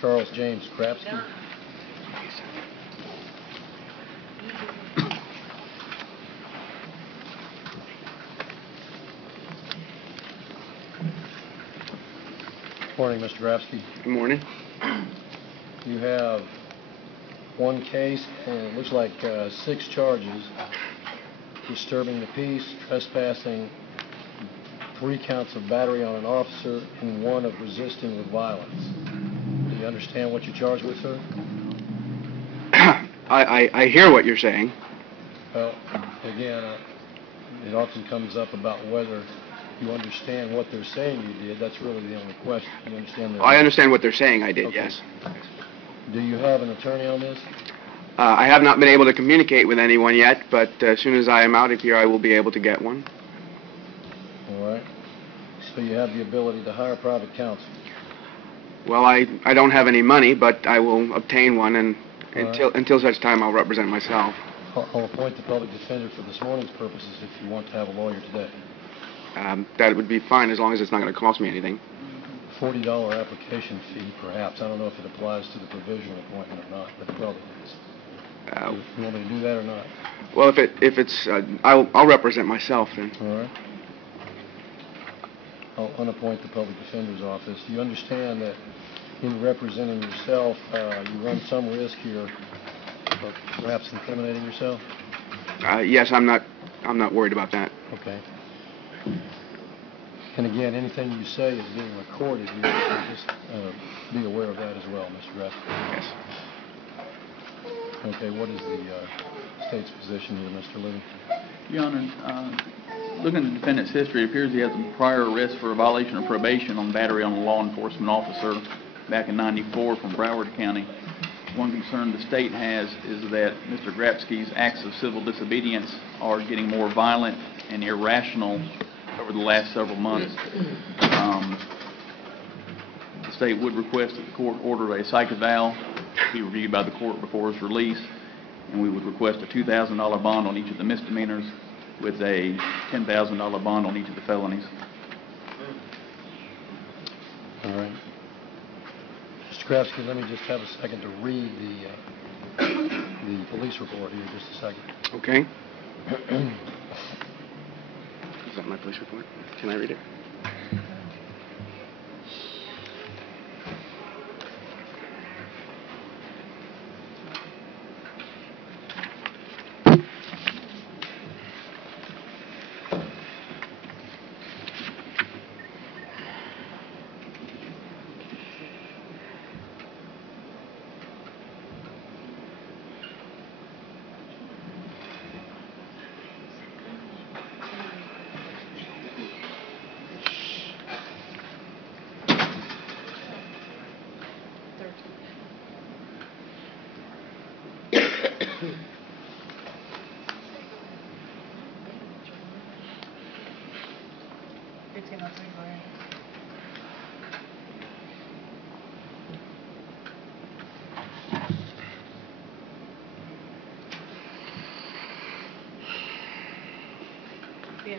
Charles James Grapski. Morning, Mr. Grapski. Good morning. You have one case, and it looks like 6 charges: disturbing the peace, trespassing, 3 counts of battery on an officer, and 1 of resisting with violence. Do you understand what you're charged with, sir? I hear what you're saying. Well, again, it often comes up about whether you understand what they're saying you did. That's really the only question. You understand that? I understand what they're saying I did, okay. Yes. Do you have an attorney on this? I have not been able to communicate with anyone yet, but as soon as I am out of here, I will be able to get one. All right. So you have the ability to hire private counsel? Well, I don't have any money, but I will obtain one, and until such time, I'll represent myself. I'll appoint the public defender for this morning's purposes if you want to have a lawyer today. That would be fine as long as it's not going to cost me anything. $40 application fee, perhaps. I don't know if it applies to the provisional appointment or not, but it probably is. You want me to do that or not? Well, if it's, I'll represent myself then. All right. I'll unappoint the public defender's office. You understand that in representing yourself, you run some risk here of perhaps incriminating yourself? Yes, I'm not worried about that. Okay. And again, anything you say is being recorded. You just be aware of that as well, Mr. Grapski. Yes. Okay, what is the state's position here, Mr. Libby? Your Honor, looking at the defendant's history, it appears he has a prior arrest for a violation of probation on battery on a law enforcement officer back in '94 from Broward County. One concern the state has is that Mr. Grapski's acts of civil disobedience are getting more violent and irrational over the last several months. The state would request that the court order a psych eval be reviewed by the court before his release, and we would request a $2,000 bond on each of the misdemeanors with a $10,000 bond on each of the felonies. All right. Mr. Grapski, let me just have a second to read the police report here, just a second. Okay. Is that my police report? Can I read it?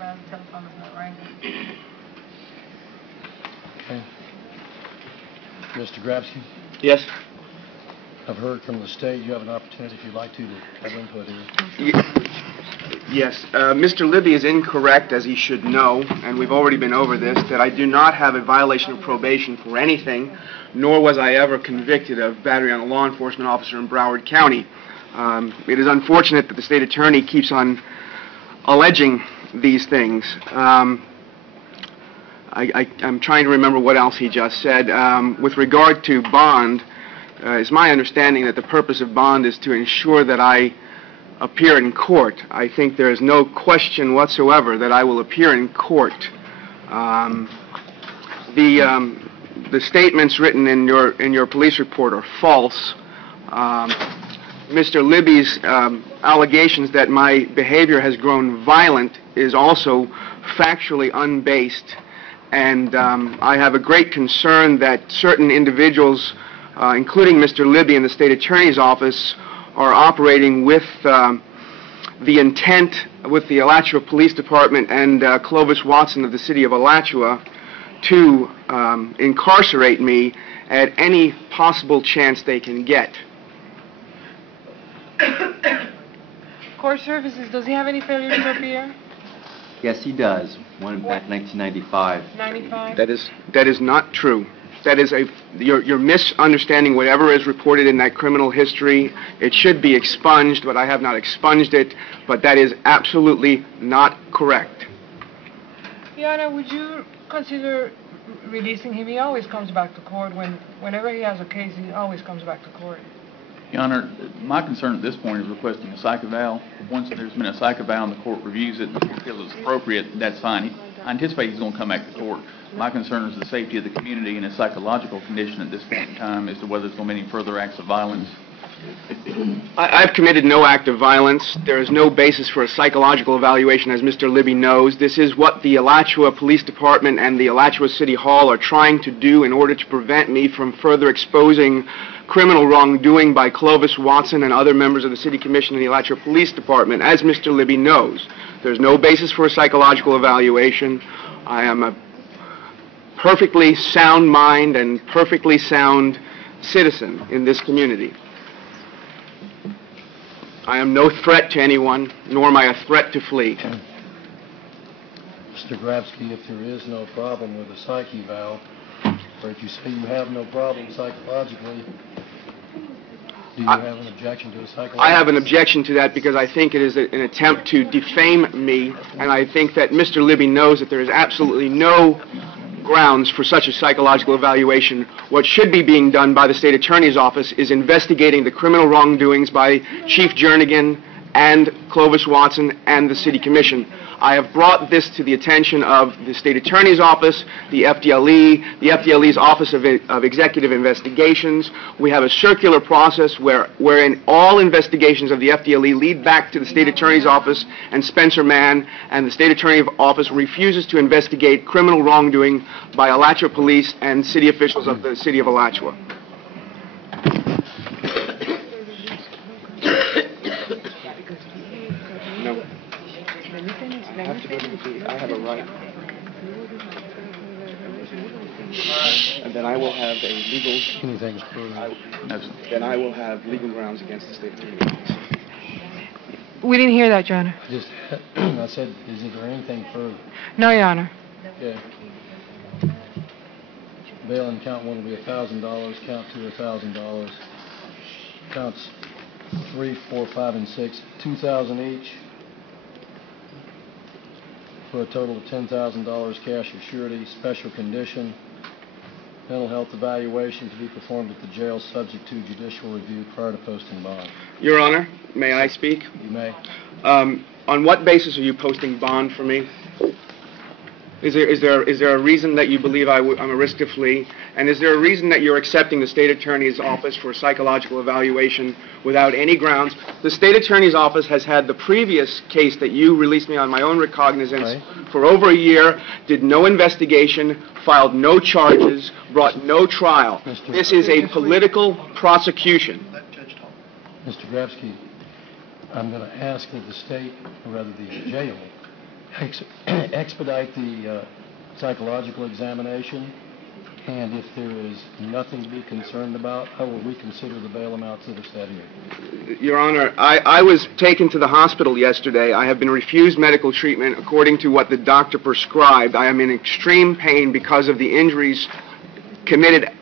The telephone is not ringing. Okay. Mr. Grapski? Yes. I've heard from the state. You have an opportunity, if you'd like to have input here. Yes. Mr. Libby is incorrect, as he should know, and we've already been over this, that I do not have a violation of probation for anything, nor was I ever convicted of battery on a law enforcement officer in Broward County. It is unfortunate that the state attorney keeps on alleging these things. I'm trying to remember what else he just said. With regard to bond, it's my understanding that the purpose of bond is to ensure that I appear in court. I think there is no question whatsoever that I will appear in court. The statements written in your police report are false. Mr. Libby's allegations that my behavior has grown violent is also factually unbased, and I have a great concern that certain individuals, including Mr. Libby and the state attorney's office, are operating with the intent with the Alachua Police Department and Clovis Watson of the city of Alachua to incarcerate me at any possible chance they can get. Court services, does he have any failure to appear? Yes, he does. One back in 1995. 95? That is not true. That is you're misunderstanding whatever is reported in that criminal history. It should be expunged, but I have not expunged it. But that is absolutely not correct. Your Honor, would you consider releasing him? He always comes back to court. Whenever he has a case, he always comes back to court. Your Honor, my concern at this point is requesting a psych eval. Once there's been a psych eval and the court reviews it and feels it's appropriate, that's fine. I anticipate he's going to come back to court. My concern is the safety of the community and his psychological condition at this point in time as to whether there's going to be any further acts of violence. I've committed no act of violence. There is no basis for a psychological evaluation, as Mr. Libby knows. This is what the Alachua Police Department and the Alachua City Hall are trying to do in order to prevent me from further exposing criminal wrongdoing by Clovis Watson and other members of the City Commission and the Alachua Police Department. As Mr. Libby knows, there's no basis for a psychological evaluation. I am a perfectly sound mind and perfectly sound citizen in this community. I am no threat to anyone, nor am I a threat to flee. Mr. Grapski, if there is no problem with a psych eval, or if you say you have no problem psychologically, do you have an objection to a psychological? I have an objection to that because I think it is an attempt to defame me, and I think that Mr. Libby knows that there is absolutely no grounds for such a psychological evaluation. What should be being done by the State Attorney's Office is investigating the criminal wrongdoings by Chief Jernigan and Clovis Watson and the City Commission. I have brought this to the attention of the State Attorney's Office, the FDLE's Office of Executive Investigations. We have a circular process wherein all investigations of the FDLE lead back to the State Attorney's Office and Spencer Mann, and the State Attorney's Office refuses to investigate criminal wrongdoing by Alachua Police and city officials of the City of Alachua. No. I have to go to the police. I have a right. And then I will have a legal... Anything's further. Then I will have legal grounds against the State Attorney's Office. We didn't hear that, Your Honor. I said, is there anything further? No, Your Honor. Okay. Bail in count 1 will be $1,000, count 2 $1,000, counts 3, 4, 5, and 6 $2,000 each, for a total of $10,000 cash or surety. Special condition: mental health evaluation to be performed at the jail, subject to judicial review prior to posting bond. Your Honor, may I speak? You may. On what basis are you posting bond for me? Is there a reason that you believe I'm a risk to flee? And is there a reason that you're accepting the State Attorney's Office for psychological evaluation without any grounds? The State Attorney's Office has had the previous case that you released me on my own recognizance for over a year, did no investigation, filed no charges, brought no trial. This is a political prosecution. Mr. Grapski, I'm going to ask that the state, or rather the jail, expedite the psychological examination, and if there is nothing to be concerned about, I will reconsider the bail amounts that are set here. Your Honor, I was taken to the hospital yesterday. I have been refused medical treatment according to what the doctor prescribed. I am in extreme pain because of the injuries committed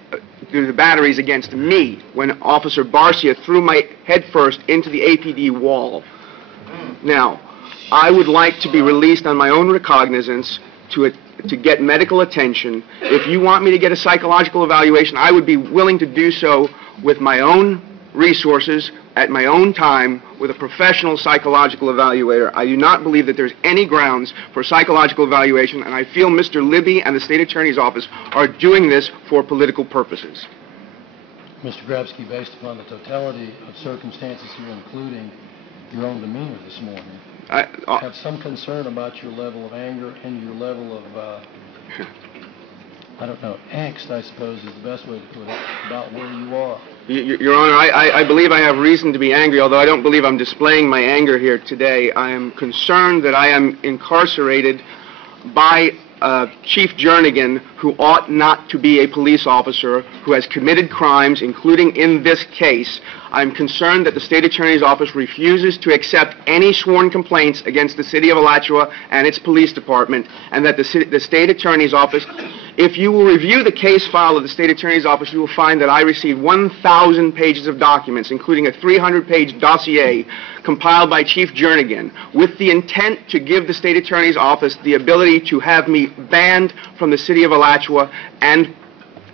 through the batteries against me when Officer Barcia threw my head first into the APD wall. Now, I would like to be released on my own recognizance to get medical attention. If you want me to get a psychological evaluation, I would be willing to do so with my own resources, at my own time, with a professional psychological evaluator. I do not believe that there's any grounds for psychological evaluation, and I feel Mr. Libby and the State Attorney's Office are doing this for political purposes. Mr. Grapski, based upon the totality of circumstances here, including your own demeanor this morning, I have some concern about your level of anger and your level of, I don't know, angst, I suppose is the best way to put it, about where you are. Your Honor, I believe I have reason to be angry, although I don't believe I'm displaying my anger here today. I am concerned that I am incarcerated by Chief Jernigan, who ought not to be a police officer, who has committed crimes, including in this case. I'm concerned that the State Attorney's Office refuses to accept any sworn complaints against the City of Alachua and its police department, and that the State Attorney's Office, if you will review the case file of the State Attorney's Office, you will find that I received 1,000 pages of documents, including a 300-page dossier compiled by Chief Jernigan, with the intent to give the State Attorney's Office the ability to have me banned from the City of Alachua and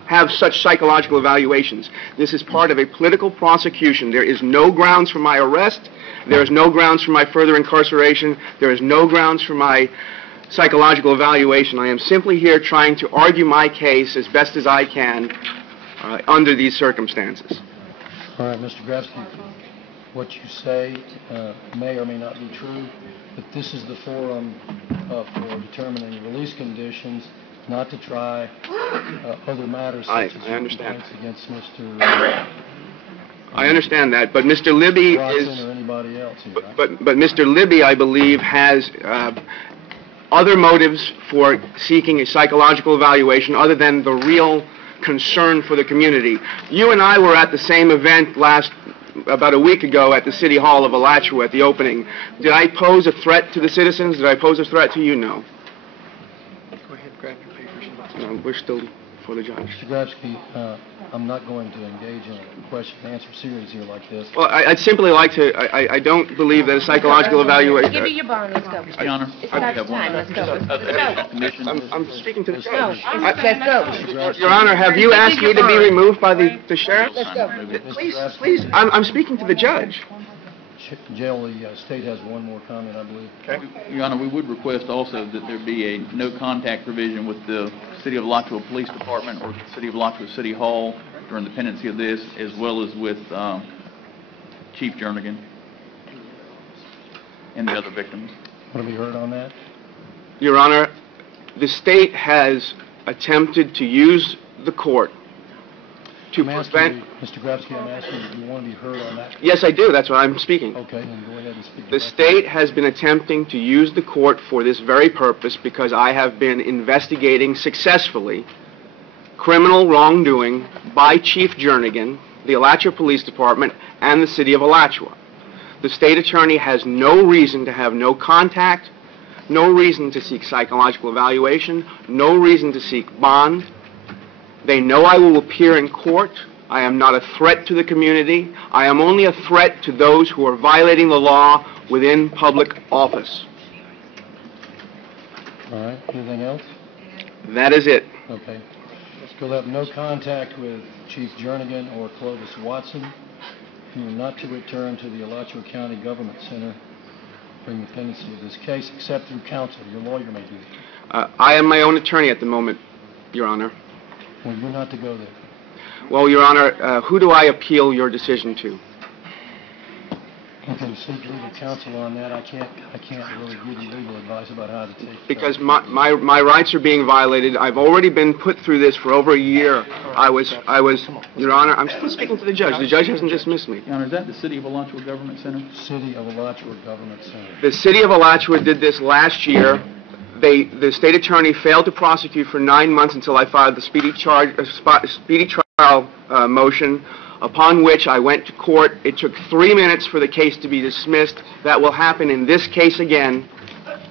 have such psychological evaluations. This is part of a political prosecution. There is no grounds for my arrest. There is no grounds for my further incarceration. There is no grounds for my psychological evaluation. I am simply here trying to argue my case as best as I can under these circumstances. All right, Mr. Grapski, what you say may or may not be true, but this is the forum for determining release conditions, not to try other matters such as understand. complaints against Mr. I understand that, but Mr. Libby Watson or anybody else here, right? but Mr. Libby, I believe, has other motives for seeking a psychological evaluation other than the real concern for the community. You and I were at the same event about a week ago at the City Hall of Alachua at the opening. Did I pose a threat to the citizens? Did I pose a threat to you? No. Go ahead, grab your papers. No, we're still for the judge. Mr. Grapski, I'm not going to engage in a question-and-answer series here like this. Well, I'd simply like to, I don't believe that a psychological evaluation... Give me your bond, let's go. Your Honor, It's I not have time, one. let's go. Conditions. I'm speaking to the No, judge. let's go. Your Honor, have you asked me to be removed by the sheriff? Let's go. Please, I'm speaking to the judge. Jail, the state has one more comment, I believe. Your Honor, we would request also that there be a no contact provision with the City of Alachua Police Department or the City of Alachua City Hall during the pendency of this, as well as with Chief Jernigan and the other victims. Want to be heard on that? Your Honor, the state has attempted to use the court to I'm asking prevent... you, Mr. Grapski, I'm asking you, do you want to be heard on that? Yes, I do. That's why I'm speaking. Okay, then go ahead and speak. The state has been attempting to use the court for this very purpose because I have been investigating successfully criminal wrongdoing by Chief Jernigan, the Alachua Police Department, and the City of Alachua. The state attorney has no reason to have no contact, no reason to seek psychological evaluation, no reason to seek bond. They know I will appear in court. I am not a threat to the community. I am only a threat to those who are violating the law within public office. All right, anything else? That is it. Okay. You'll have no contact with Chief Jernigan or Clovis Watson. You are not to return to the Alachua County Government Center during the pendency of this case, except through counsel. Your lawyer may do that. I am my own attorney at the moment, Your Honor. Well, you're not to go there. Well, Your Honor, who do I appeal your decision to? You can seek legal counsel on that. I can't really give you legal advice about how to take. Because my rights are being violated. I've already been put through this for over a year. I was, Your Honor, I'm still speaking to the judge. The judge hasn't dismissed me. Your Honor, is that the City of Alachua Government Center? City of Alachua Government Center. The City of Alachua did this last year. The state attorney failed to prosecute for 9 months until I filed the speedy trial motion, upon which I went to court. It took 3 minutes for the case to be dismissed. That will happen in this case again.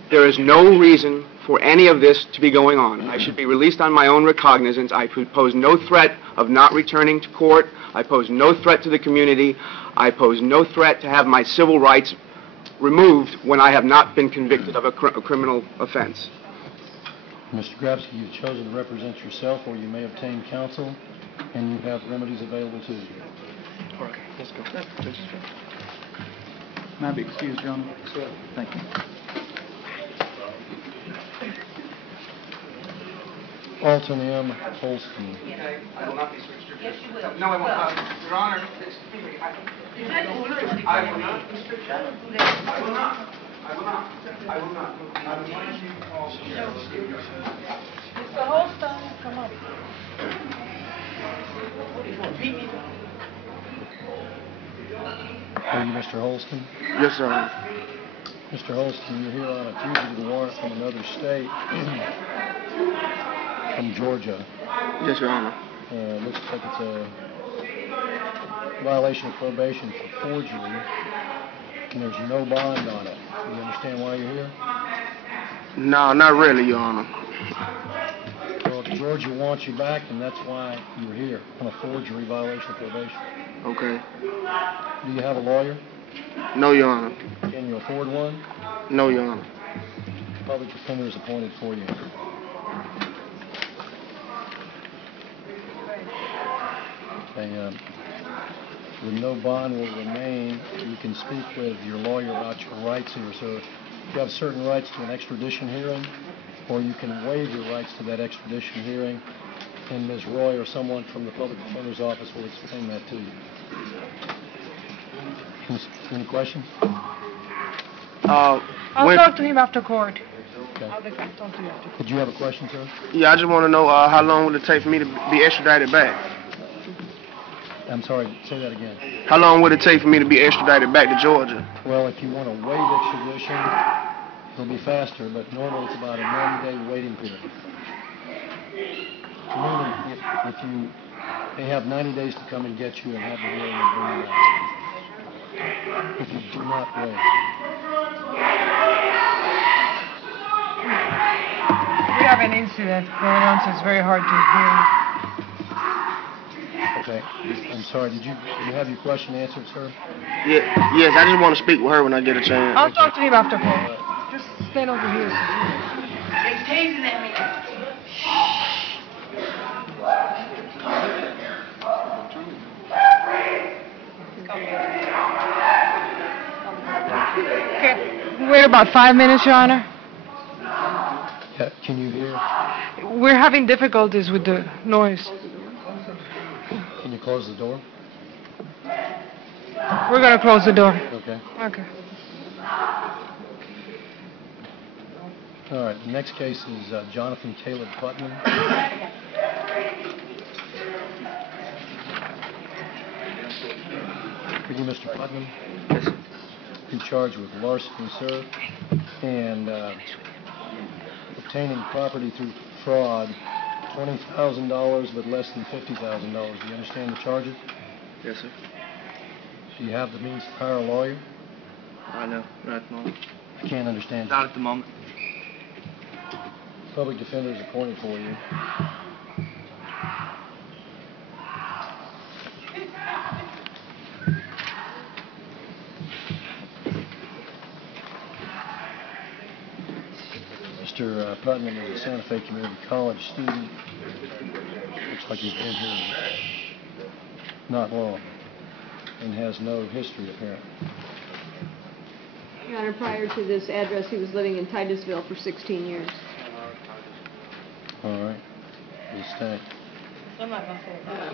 There is no reason for any of this to be going on. I should be released on my own recognizance. I pose no threat of not returning to court. I pose no threat to the community. I pose no threat to have my civil rights removed when I have not been convicted of a criminal offense. Mr. Grapski, you've chosen to represent yourself, or you may obtain counsel, and you have remedies available to you. All right, let's go. May I be excused, Your Honor? Thank you. Alton M. Holston. I will not be switched to... Yes, you will. No, I will not. Your Honor, excuse me. I will not. I will not. I will not. I will not. I will not. Mr. Holston, come up. Are you Mr. Holston? Yes, Your Honor. Mr. Holston, you're here on a fugitive warrant from another state. from Georgia. Yes, Your Honor. Looks like it's a violation of probation for forgery, and there's no bond on it. Do you understand why you're here? No, not really, Your Honor. Well, Georgia wants you back, and that's why you're here, on a forgery violation of probation. Okay. Do you have a lawyer? No, Your Honor. Can you afford one? No, Your Honor. Public defender is appointed for you. Okay, with no bond will remain, you can speak with your lawyer about your rights here. So you have certain rights to an extradition hearing, or you can waive your rights to that extradition hearing, and Ms. Roy or someone from the public defender's office will explain that to you. Any questions? I'll talk to him after court. Okay. I'll talk to you after. Did you have a question, sir? Yeah, I just want to know how long would it take for me to be extradited back? I'm sorry, say that again. How long would it take for me to be extradited back to Georgia? Well, if you want to waive extradition, it'll be faster, but normally it's about a 90-day waiting period. Meaning, if you, they have 90 days to come and get you and have the hearing and bring you back. If you do not wait. We have an incident going on, so it's very hard to Okay. I'm sorry, did you have your question answered, sir? Yeah, yes, I just want to speak with her when I get a hear. chance. I'll talk to him after court. Just stand over here. They're tasing at me. Okay. Wait about 5 minutes, Your Honor. Yeah, can you hear? We're having difficulties with the noise. Can you close the door? We're going to close the door. Okay. Okay. All right, the next case is Jonathan Caleb Putnam. For you, Mr. Putnam. Yes, sir. You're charged with larceny, sir, and obtaining property through fraud, $20,000 but less than $50,000. Do you understand the charges? Yes, sir. Do you have the means to hire a lawyer? I know. Not at the moment. I can't understand you. Not at the moment. Public defender is appointed for you. Mr. Putnam is a Santa Fe Community College student. Looks like he's been here not long and has no history apparently. Your Honor, prior to this address, he was living in Titusville for 16 years. All right. We'll stay. I'm not going to say that.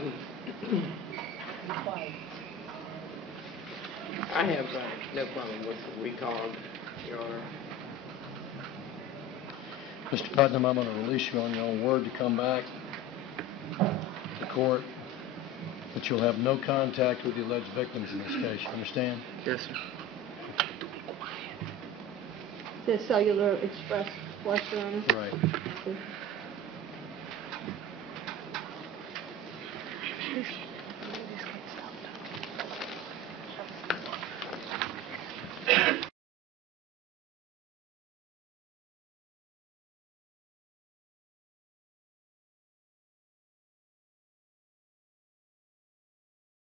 Be quiet. I have no problem with the recall, Your Honor. Mr. Putnam, I'm going to release you on your own word to come back to court, but you'll have no contact with the alleged victims in this case. You understand? Yes, sir. The Cellular Express West, Your Honor. Right. Okay.